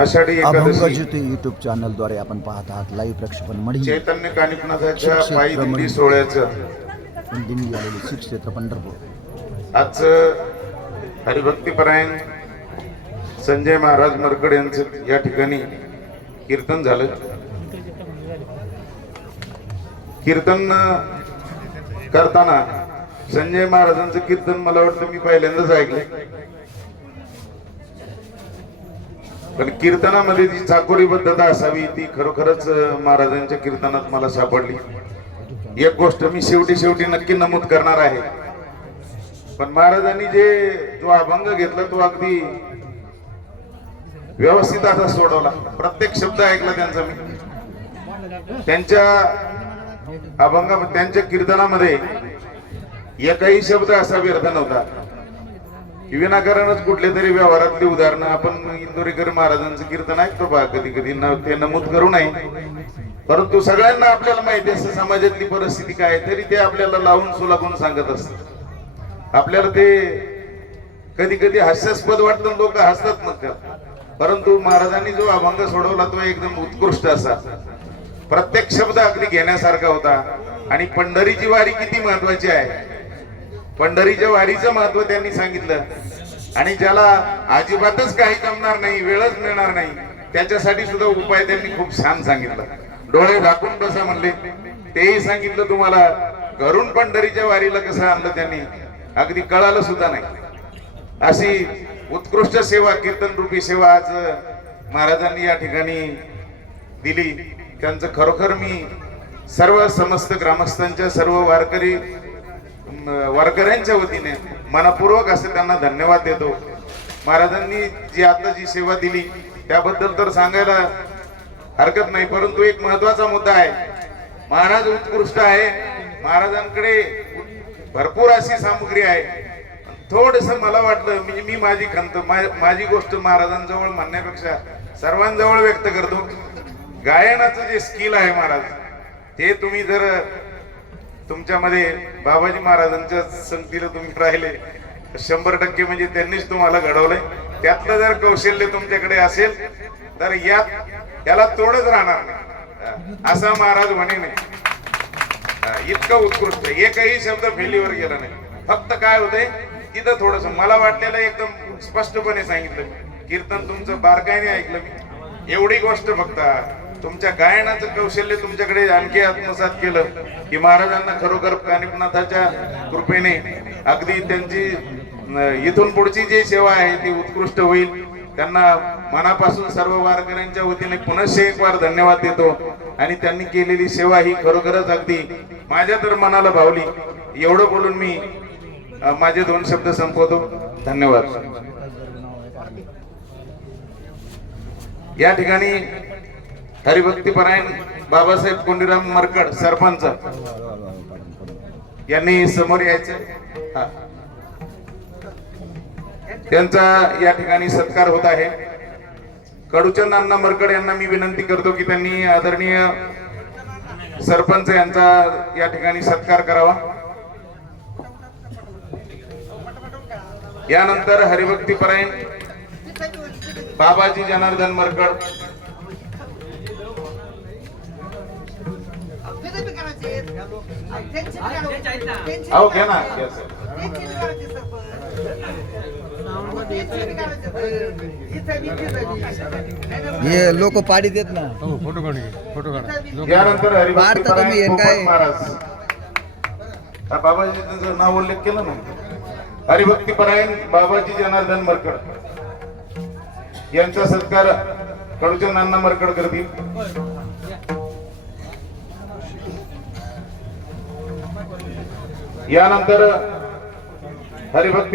Ashadhi Ekadashi. YouTube चॅनलद्वारे आपण पाहत आहात. लाईव्ह प्रक्षेपण मढी चैतन्य कानिपनाथाच्या पायी दिंडी सोहळ्याचं? दिंडी आलेली श्री क्षेत्र पंढरपूर. आजचं हरिभक्तीपरायण संजय महाराज मरकड यांचं या ठिकाणी कीर्तन झालं. कीर्तन करताना संजय महाराजांचं कीर्तन मला वाटतं मी पहिल्यांदाच ऐकलंय. पण कीर्तनामध्ये जी चाकोरीबद्धता असावी ती खरोखरच महाराजांच्या कीर्तनात मला सापडली. एक गोष्ट मी शेवटी शेवटी नक्की नमूद करणार आहे. पण महाराजांनी जे जो अभंग घेतला तो अगदी व्यवस्थित असा सोडवला. प्रत्येक शब्द ऐकला त्यांचा मी. त्यांच्या अभंगा त्यांच्या कीर्तनामध्ये एकही शब्द असा व्यर्थ नव्हता. विनाकारणच कुठले तरी व्यवहारातली उदाहरणं आपण इंदोरीकर महाराजांचं कीर्तन ऐकतो बा कधी कधी ते नमूद करू नये. परंतु सगळ्यांना आपल्याला माहिती असतं समाजातली परिस्थिती काय तरी ते आपल्याला लावून सुलाखून सांगत असतात. आपल्याला ते कधी कधी हास्यास्पद वाटतं लोक हसतात मग परंतु महाराजांनी जो अभंग सोडवला तो एकदम उत्कृष्ट असा. प्रत्येक शब्द अगदी घेण्यासारखा होता. आणि पंढरीची वारी किती महत्वाची आहे? पंढरीच्या वारीचं महत्त्व त्यांनी सांगितलं. आणि ज्याला अजिबातच काही जमणार नाही वेळच मिळणार नाही त्याच्यासाठी सुद्धा उपाय त्यांनी खूप छान सांगितलं. डोळे झाकून बसा म्हणले. तेही सांगितलं तुम्हाला घरून पंढरीच्या वारीला कसं आणलं त्यांनी? अगदी कळालं सुद्धा नाही. अशी उत्कृष्ट सेवा कीर्तन रूपी सेवा आज महाराजांनी या ठिकाणी दिली. त्यांचं खरोखर मी सर्व समस्त ग्रामस्थांच्या सर्व वारकरी वारकऱ्यांच्या वतीने मनापूर्वक असे त्यांना धन्यवाद देतो. महाराजांनी जी आता जी सेवा दिली त्याबद्दल तर सांगायला हरकत नाही परंतु एक महत्त्वाचा मुद्दा आहे. महाराज उत्कृष्ट आहे. महाराजांकडे भरपूर अशी सामुग्री आहे. थोडस मला वाटलं म्हणजे मी माझी खंत मा- माझी गोष्ट महाराजांजवळ म्हणण्यापेक्षा सर्वांजवळ व्यक्त करतो. गायनाचं जे स्किल आहे महाराज ते तुम्ही जर तुमच्यामध्ये बाबाजी महाराजांच्या संगतीला तुम्ही राहिले. शंभर टक्के म्हणजे त्यांनीच तुम्हाला घडवलंय. त्यातलं जर कौशल्य तुमच्याकडे असेल तर यात याला तोडच राहणार नाही. असा महाराज म्हणे नाही. इतकं उत्कृष्ट. एकही शब्द फेलीवर गेला नाही. फक्त काय होते तिथं थोडस मला वाटलेलं एकदम स्पष्टपणे सांगितलं कीर्तन तुमचं बारकाईने ऐकलं मी. एवढी गोष्ट फक्त. तुमच्या गायनाचं कौशल्य तुमच्याकडे आणखी आत्मसात केलं की महाराजांना खरोखर कानिपनाथाच्या कृपेने अगदी त्यांची इथून पुढची जी सेवा आहे ती उत्कृष्ट होईल. त्यांना मनापासून सर्व वारकऱ्यांच्या वतीने पुनश्च एक वार धन्यवाद देतो. आणि त्यांनी केलेली सेवा ही खरोखरच अगदी माझ्या तर मनाला भावली. एवढं बोलून मी माझे दोन शब्द संपवतो. धन्यवाद. या ठिकाणी हरिभक्तीपरायण बाबासाहेब कोंडीराम मरकड सरपंच. यांनी समोर यायचं. त्यांचा या ठिकाणी सत्कार होत आहे. कडूचंद अण्णा मरकड यांना मी विनंती करतो की त्यांनी आदरणीय सरपंच यांचा या ठिकाणी सत्कार करावा. यानंतर हरिभक्तीपरायण बाबाजी जनार्दन मरकड. अहो घ्या ना घ्या सर. हे लोक पाडी देत ना. हो फोटो काढ फोटो काढ यानंतर भारतात आम्ही हरिभक्तीपरायण हे काय- पोपट महाराज. हा, बाबाजी त्यांचं नाव उल्लेख केलं ना? हरिभक्तीपरायण बाबाजी जनार्दन मरकड. यांचा सत्कार कडूचंद अण्णा मरकड करतील. यानंतर हरिभक्ती